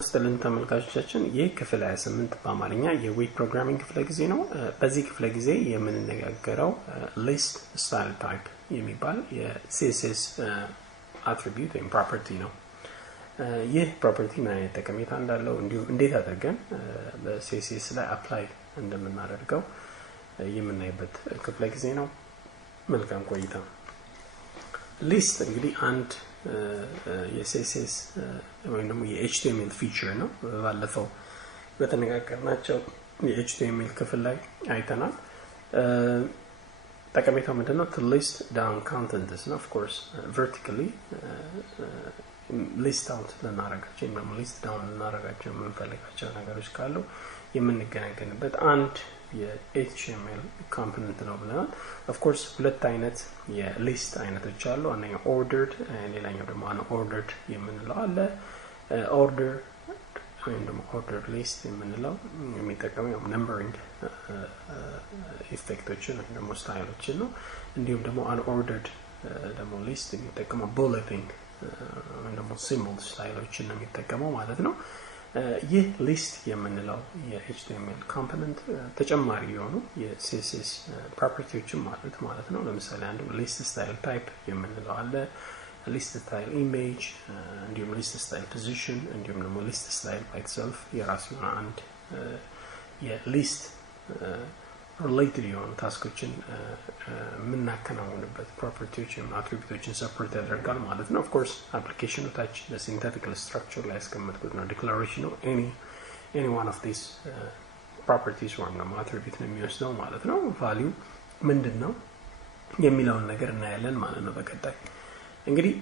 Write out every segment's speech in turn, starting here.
ስተልን ተመልካቾቻችን ይህ ክፍል 28 በአማርኛ የዌብ ፕሮግራሚንግ ክፍለ ጊዜ ነው። በዚህ ክፍለ ጊዜ የምንነጋገረው ሊስት ስታይል ታይፕ የሚባል የሲኤስኤስ አትሪቢዩት ወይም ፕሮፐርቲ ነው። ይህ ፕሮፐርቲ ምን አይነት ጠቀሜታ እንዳለው እንዲሁም እንዴት አድርገን በሲኤስኤስ ላይ አፕላይ እንደምናደርገው የምናይበት ክፍለ ጊዜ ነው። መልካም ቆይታ። ሊስት እንግዲህ አንድ የሲኤስኤስ ወይም ደግሞ የኤችቲኤምኤል ፊቸር ነው። ባለፈው በተነጋገርናቸው የኤችቲኤምኤል ክፍል ላይ አይተናል። ጠቀሜታው ምንድነው? to list down contents ነው። of course vertically list out ለናረጋቸው ወይም ደግሞ list down ለናረጋቸው የምንፈልጋቸው ነገሮች ካሉ የምንገናኝበት አንድ የኤችቲኤምኤል ኮምፖነንት ነው ብለናል። of course ሁለት አይነት የሊስት አይነቶች አሉ። አንደኛው ordered ሌላኛው ደግሞ unordered የምንለው አለ። order ወይም ደግሞ ordered list የምንለው የሚጠቀመው numbering ኢፌክቶችን ወይም ደግሞ ስታይሎችን ነው። እንዲሁም ደግሞ unordered ደግሞ ሊስት የሚጠቀመው bulleting ወይም ደግሞ symbol ስታይሎችን ነው የሚጠቀመው ማለት ነው። ይህ ሊስት የምንለው የኤችቲኤምኤል ኮምፖነንት ተጨማሪ የሆኑ የሲኤስኤስ ፕሮፐርቲዎችን ማለት ነው። ለምሳሌ አንዱ ሊስት ስታይል ታይፕ የምንለው አለ፣ ሊስት ስታይል ኢሜጅ፣ እንዲሁም ሊስት ስታይል ፖዚሽን፣ እንዲሁም ደግሞ ሊስት ስታይል ባይ ኢትሰልፍ የራሱ የሆነ አንድ የሊስት ሪሌትድ የሆኑ ታስኮችን የምናከናውንበት ፕሮፐርቲዎች ወይም አትሪቢዩቶችን ሰፖርት ያደርጋል ማለት ነው። ኦፍ ኮርስ አፕሊኬሽኑ ታች በሲንታቲካል ስትራክቸር ላይ ያስቀመጥኩት ነው። ዲክላሬሽኑ any one of these properties ወይም ደግሞ አትሪቢዩት ነው የሚወስደው ማለት ነው። ቫልዩ ምንድነው የሚለውን ነገር እናያለን ማለት ነው በቀጣይ። እንግዲህ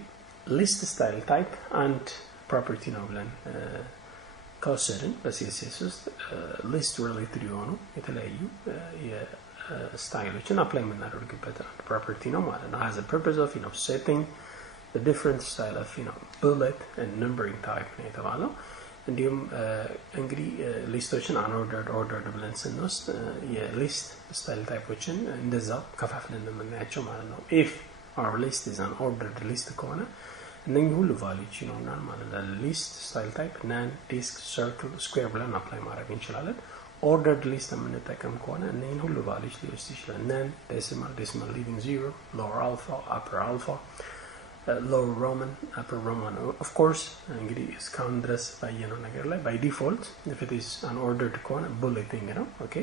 ሊስት ስታይል ታይፕ አንድ ፕሮፐርቲ ነው ብለን ከወሰድን በሲኤስኤስ ውስጥ ሊስት ሪሌትድ የሆኑ የተለያዩ ስታይሎችን አፕላይ የምናደርግበት አንድ ፕሮፐርቲ ነው ማለት ነው። has a purpose of setting the different style of bullet and numbering type ነው የተባለው። እንዲሁም እንግዲህ ሊስቶችን unordered ordered ብለን ስንወስድ የሊስት ስታይል ታይፖችን እንደዛው ከፋፍለን የምናያቸው ማለት ነው። if our list is an ordered list ከሆነ እነኚህ ሁሉ ቫልዩዎች ይኖርናል ማለት ነው። ሊስት ስታይል ታይፕ ናን ዲስክ ሰርክል ስኩዌር ብለን አፕላይ ማድረግ እንችላለን። ኦርደርድ ሊስት የምንጠቀም ከሆነ እነኚህ ሁሉ ቫልዩዎች ሊወስድ ይችላል። ናን ዴሲማል ሊቪንግ ዚሮ ሎወር አልፋ አፐር አልፋ ሎወር ሮማን አፐር ሮማን ኦፍ ኮርስ እንግዲህ እስካሁን ድረስ ባየነው ነገር ላይ ባይ ዲፎልት if it is unordered ከሆነ bulleting ነው። ኦኬ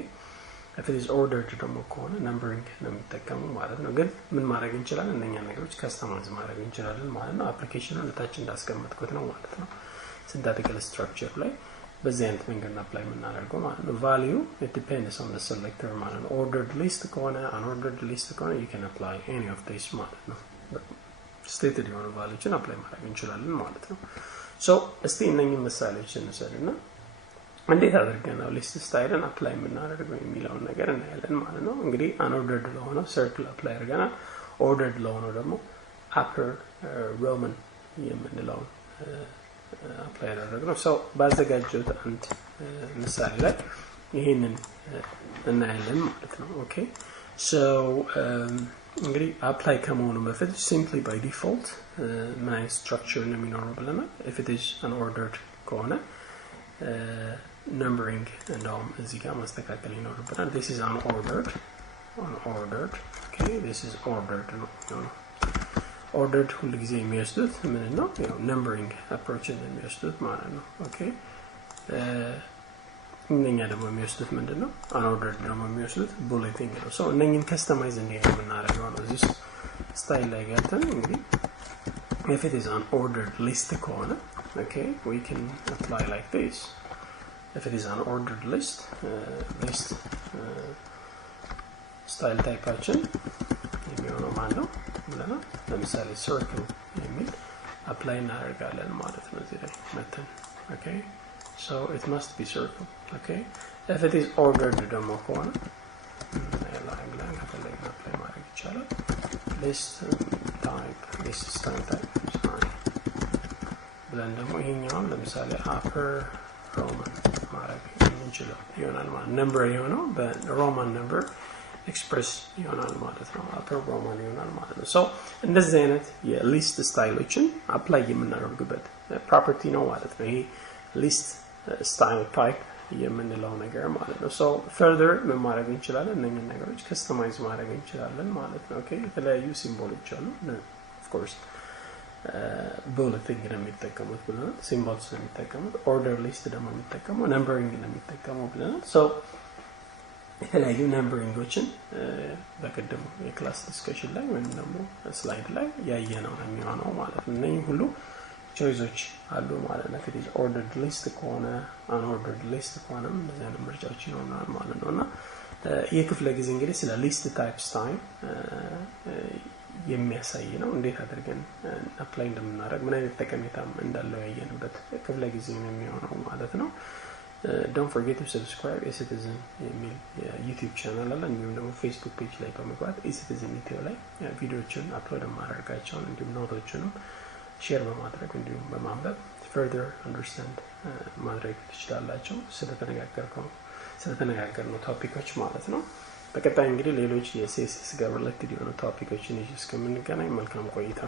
if it is ordered ደግሞ ከሆነ numbering ነው የሚጠቀመው ማለት ነው። ግን ምን ማድረግ እንችላለን? እነኛ ነገሮች ከስተማይዝ ማድረግ እንችላለን ማለት ነው። አፕሊኬሽኑን ለታች እንዳስቀመጥኩት ነው ማለት ነው። ሲንታቲካል ስትራክቸር ላይ በዚህ አይነት መንገድ አፕላይ የምናደርገው ማለት ነው። value it depends on the selector ማለት ነው። ordered list ከሆነ unordered list ከሆነ you can apply any of these ማለት ነው። stated የሆኑ ቫልዩዎችን አፕላይ ማድረግ እንችላለን ማለት ነው። so እስቲ እነኚህ ምሳሌዎች እንውሰድና እንዴት አድርገን ነው ሊስት ስታይልን አፕላይ የምናደርገው የሚለውን ነገር እናያለን ማለት ነው። እንግዲህ unordered ለሆነው ሰርክል አፕላይ አድርገናል። ordered ለሆነው ደግሞ upper roman የምንለው አፕላይ አደረግነው። so ባዘጋጀሁት አንድ ምሳሌ ላይ ይሄንን እናያለን ማለት ነው። ኦኬ so እንግዲህ አፕላይ ከመሆኑ በፊት simply by default ምን አይነት ስትራክቸር ነው የሚኖረው ብለናል። if it is unordered ከሆነ numbering እንደውም እዚህ ጋር ማስተካከል ይኖርብናል። this is unordered okay this is ordered ነው። ordered ሁሉ ጊዜ የሚወስዱት ምን ነው? ያው numbering approach ነው የሚወስዱት ማለት ነው። ኦኬ እነኛ ደግሞ የሚወስዱት ምንድነው? unordered ደግሞ የሚወስዱት bulleting ነው። so እነኝን ከስተማይዝ እንዴት ነው የምናደርገው ነው እዚህ ስታይል ላይ ገብተን እንግዲህ if it is unordered list ከሆነ okay we can apply like this. if it is an ordered list style typeችን የሚሆነው ማለት ነው ብለና ለምሳሌ circle የሚል አፕላይ እናደርጋለን ማለት ነው እዚህ ላይ መተን okay so it must be circle okay if it is ordered ደግሞ ከሆነ ላይ ብለን ከፈለግን አፕላይ ማድረግ ይቻላል። list style type ብለን ደግሞ ይሄኛውን ለምሳሌ upper roman ማድረግ እንችላለን ይሆናል ማለት ነምበር የሆነው በሮማን ነምበር ኤክስፕሬስ ይሆናል ማለት ነው። upper roman ይሆናል ማለት ነው። so እንደዚህ አይነት የሊስት ስታይሎችን አፕላይ የምናደርግበት ፕሮፐርቲ ነው ማለት ነው። ይሄ list style type የምንለው ነገር ማለት ነው so further ምን ማድረግ እንችላለን እነኚህ ነገሮች customize ማድረግ እንችላለን ማለት ነው okay የተለያዩ ሲምቦሎች አሉ of course bulleting ነው የሚጠቀሙት ብለናል symbols ነው የሚጠቀሙት order list ደግሞ የሚጠቀመው numbering ነው የሚጠቀመው ብለናል so የተለያዩ numberingዎችን በቀደም የክላስ ዲስከሽን ላይ ወይም ደግሞ ስላይድ ላይ ያየነው ነው የሚሆነው ማለት ነው እነኚህ ሁሉ choices አሉ ማለት ነው ከዚህ ordered list ከሆነ unordered list ከሆነ እንደዚህ አይነት ምርጫዎች ይኖራሉ ማለት ነውና የክፍለ ጊዜ እንግዲህ ስለ list types time የሚያሳይ ነው እንዴት አድርገን አፕላይ እንደምናደርግ ምን አይነት ጠቀሜታም እንዳለው ያየንበት ክፍለ ጊዜ ነው የሚሆነው ማለት ነው don't forget to subscribe eCitizen የሚል YouTube channel አለ እንዲሁም ደግሞ Facebook page ላይ በመግባት eCitizen ኢትዮ ላይ ቪዲዮዎችን አፕሎድ ማድረጋቸው እንዲሁም ኖቶችንም ሼር በማድረግ እንዲሁም በማንበብ further understand ማድረግ ትችላላችሁ ስለተነጋገርነው ቶፒኮች ማለት ነው በቀጣይ እንግዲህ ሌሎች የCSS ጋር ሪሌትድ የሆኑ ቶፒኮችን እስከምንገናኝ መልካም ቆይታ